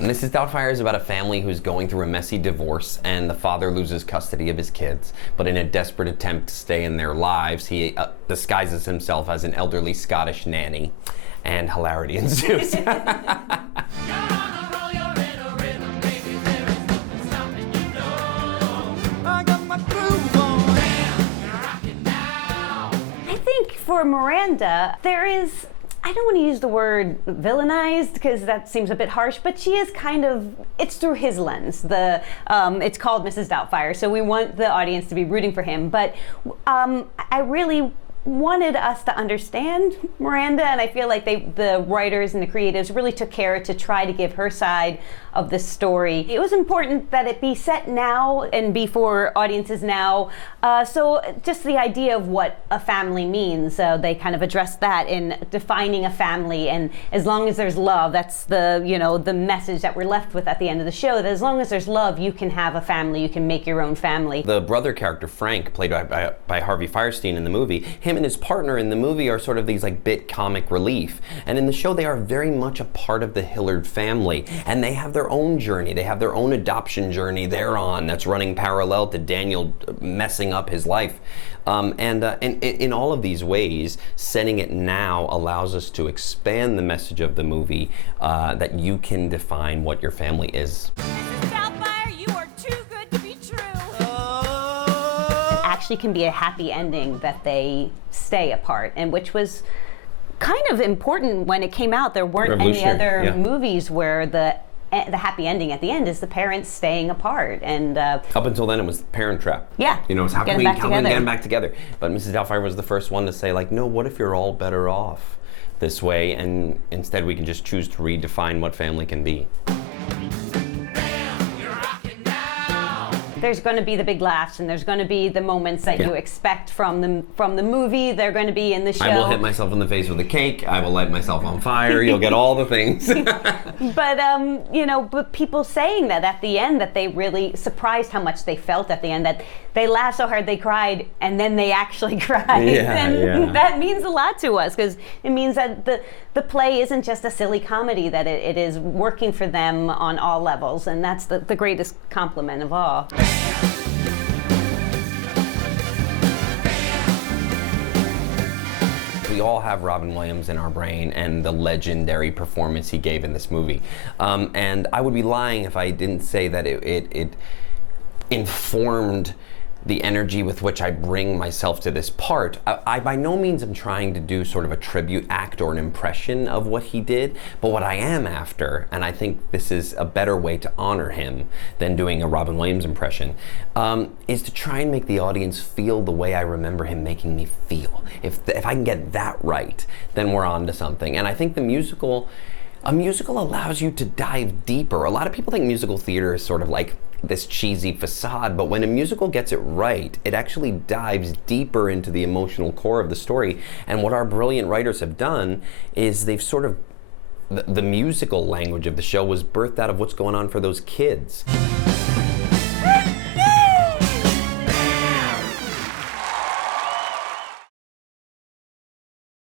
Mrs. Doubtfire is about a family who's going through a messy divorce, and the father loses custody of his kids. But in a desperate attempt to stay in their lives, he disguises himself as an elderly Scottish nanny, and hilarity ensues. For Miranda, there is, I don't want to use the word villainized because that seems a bit harsh, but she is kind of, it's through his lens. It's called Mrs. Doubtfire, so we want the audience to be rooting for him. But I really wanted us to understand Miranda, and I feel like the writers and the creatives really took care to try to give her side of the story. It was important that it be set now and be for audiences now. So just the idea of what a family means, they kind of addressed that in defining a family. And as long as there's love, that's the message that we're left with at the end of the show. That as long as there's love, you can have a family. You can make your own family. The brother character Frank, played by Harvey Fierstein in the movie, him and his partner in the movie are sort of these like bit comic relief. And in the show, they are very much a part of the Hillard family, and they have their own journey. They have their own adoption journey they're on that's running parallel to Daniel messing up his life. And in all of these ways, setting it now allows us to expand the message of the movie that you can define what your family is. Mrs. Doubtfire, you are too good to be true. It actually can be a happy ending that they stay apart, and which was kind of important when it came out. There weren't any other movies where the happy ending at the end is the parents staying apart. And up until then, it was Parent Trap. Yeah. You know, it's how can we get them back together? But Mrs. Doubtfire was the first one to say, like, no, what if you're all better off this way? And instead, we can just choose to redefine what family can be. There's going to be the big laughs, and there's going to be the moments that you expect from the movie. They're going to be in the show. I will hit myself in the face with a cake. I will light myself on fire. You'll get all the things. But people saying that at the end, that they really surprised how much they felt at the end, that they laughed so hard they cried, and then they actually cried. That means a lot to us, because it means that the play isn't just a silly comedy, that it is working for them on all levels, and that's the greatest compliment of all. We all have Robin Williams in our brain and the legendary performance he gave in this movie. And I would be lying if I didn't say that it informed the energy with which I bring myself to this part. I by no means am trying to do sort of a tribute act or an impression of what he did, but what I am after, and I think this is a better way to honor him than doing a Robin Williams impression, is to try and make the audience feel the way I remember him making me feel. If I can get that right, then we're on to something. And I think a musical allows you to dive deeper. A lot of people think musical theater is sort of like this cheesy facade, but when a musical gets it right, it actually dives deeper into the emotional core of the story. And what our brilliant writers have done is they've sort of, the musical language of the show was birthed out of what's going on for those kids.